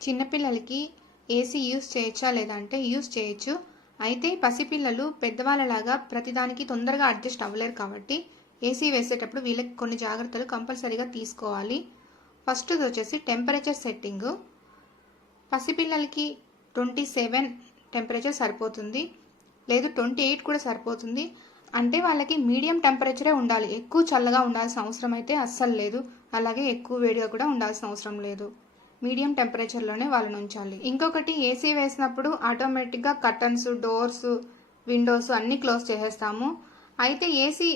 చిన్నపిల్లలకి AC use చేయొచ్చా లేదా అంటే యూస్ చేయొచ్చు. అయితే పసిపిల్లలు పెద్దవాళ్ళలాగా ప్రతిదానికి తొందరగా అడ్జస్ట్ అవ్వలేరు కాబట్టి ఏసీ వేసేటప్పుడు వీళ్ళకి కొన్ని జాగ్రత్తలు కంపల్సరీగా తీసుకోవాలి. ఫస్ట్ వచ్చేసి టెంపరేచర్ సెట్టింగు. పసిపిల్లలకి ట్వంటీ సెవెన్ టెంపరేచర్ సరిపోతుంది. లేదు ట్వంటీ ఎయిట్ కూడా సరిపోతుంది. అంటే వాళ్ళకి మీడియం టెంపరేచరే ఉండాలి. ఎక్కువ చల్లగా ఉండాల్సిన అవసరం అయితే అస్సలు లేదు. అలాగే ఎక్కువ వేడిగా కూడా ఉండాల్సిన అవసరం లేదు. మీడియం టెంపరేచర్లోనే వాళ్ళని ఉంచాలి ఇంకొకటి ఏసీ వేసినప్పుడు ఆటోమేటిక్గా కర్టన్స్ డోర్స్ విండోస్ అన్నీ క్లోజ్ చేసేస్తాము. అయితే ఏసీ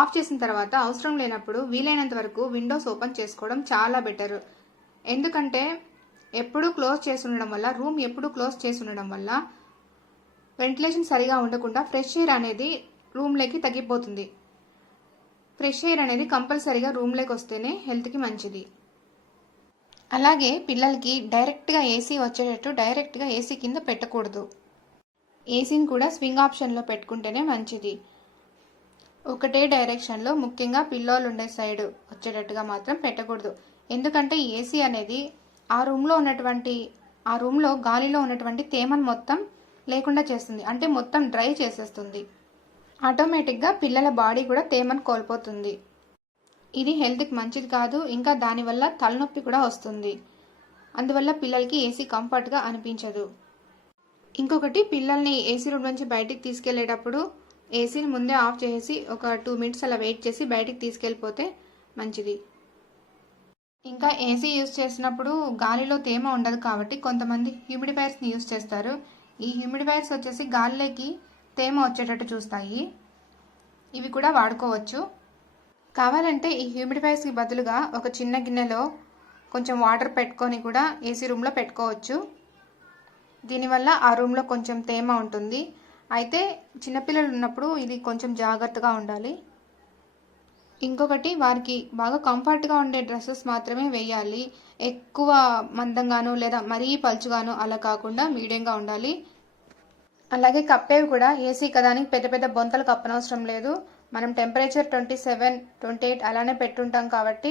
ఆఫ్ చేసిన తర్వాత అవసరం లేనప్పుడు వీలైనంత వరకు విండోస్ ఓపెన్ చేసుకోవడం చాలా బెటర్ ఎందుకంటే ఎప్పుడూ క్లోజ్ చేసి ఉండడం వల్ల రూమ్ ఎప్పుడూ క్లోజ్ చేసి ఉండడం వల్ల వెంటిలేషన్ సరిగా ఉండకుండా ఫ్రెష్ ఎయిర్ అనేది రూమ్లోకి తగ్గిపోతుంది. ఫ్రెష్ ఎయిర్ అనేది కంపల్సరీగా రూమ్లోకి వస్తేనే హెల్త్కి మంచిది. అలాగే పిల్లలకి డైరెక్ట్గా ఏసీ వచ్చేటట్టు డైరెక్ట్గా ఏసీ కింద పెట్టకూడదు. ఏసీని కూడా స్వింగ్ ఆప్షన్లో పెట్టుకుంటేనే మంచిది. ఒకటే డైరెక్షన్లో ముఖ్యంగా పిల్లోలు ఉండే సైడ్ వచ్చేటట్టుగా మాత్రం పెట్టకూడదు. ఎందుకంటే ఏసీ అనేది ఆ రూమ్లో ఉన్నటువంటి ఆ రూమ్లో గాలిలో ఉన్నటువంటి తేమను మొత్తం లేకుండా చేస్తుంది. అంటే మొత్తం డ్రై చేసేస్తుంది. ఆటోమేటిక్గా పిల్లల బాడీ కూడా తేమను కోల్పోతుంది. ఇది హెల్త్కి మంచిది కాదు ఇంకా దానివల్ల తలనొప్పి కూడా వస్తుంది. అందువల్ల పిల్లలకి ఏసీ కంఫర్ట్గా అనిపించదు. ఇంకొకటి పిల్లల్ని ఏసీ రూమ్ నుంచి బయటికి తీసుకెళ్ళేటప్పుడు ఏసీని ముందే ఆఫ్ చేసి ఒక టూ మినిట్స్ అలా వెయిట్ చేసి బయటికి తీసుకెళ్ళిపోతే మంచిది. ఇంకా ఏసీ యూజ్ చేసినప్పుడు గాలిలో తేమ ఉండదు కాబట్టి కొంతమంది హ్యూమిడిఫైర్స్ని యూజ్ చేస్తారు. ఈ హ్యూమిడిఫైర్స్ వచ్చేసి గాలిలోకి తేమ వచ్చేటట్టు చూస్తాయి. ఇవి కూడా వాడుకోవచ్చు. కావాలంటే ఈ హ్యూమిడిఫైర్స్కి బదులుగా ఒక చిన్న గిన్నెలో కొంచెం వాటర్ పెట్టుకొని కూడా ఏసీ రూమ్లో పెట్టుకోవచ్చు. దీనివల్ల ఆ రూమ్లో కొంచెం తేమ ఉంటుంది. అయితే చిన్నపిల్లలు ఉన్నప్పుడు ఇది కొంచెం జాగ్రత్తగా ఉండాలి. ఇంకొకటి వారికి బాగా కంఫర్ట్గా ఉండే డ్రెస్సెస్ మాత్రమే వేయాలి. ఎక్కువ మందంగాను లేదా మరీ పలుచుగాను అలా కాకుండా మీడియంగా ఉండాలి. అలాగే కప్పేవి కూడా ఏసీ కదా అని పెద్ద పెద్ద బొంతలు కప్పనవసరం లేదు. మనం temperature twenty seven twenty eight అలానే పెట్టుంటాం కాబట్టి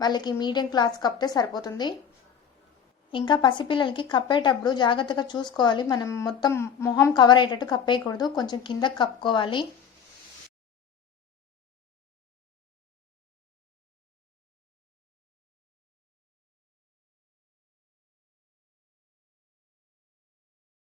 వాళ్ళకి మీడియం క్లాత్ కప్పితే సరిపోతుంది. ఇంకా పసిపిల్లలకి కప్పేటప్పుడు జాగ్రత్తగా చూసుకోవాలి. మనం మొత్తం మొహం కవర్ అయ్యేటట్టు కప్పేయకూడదు. కొంచెం కింద కప్పుకోవాలి.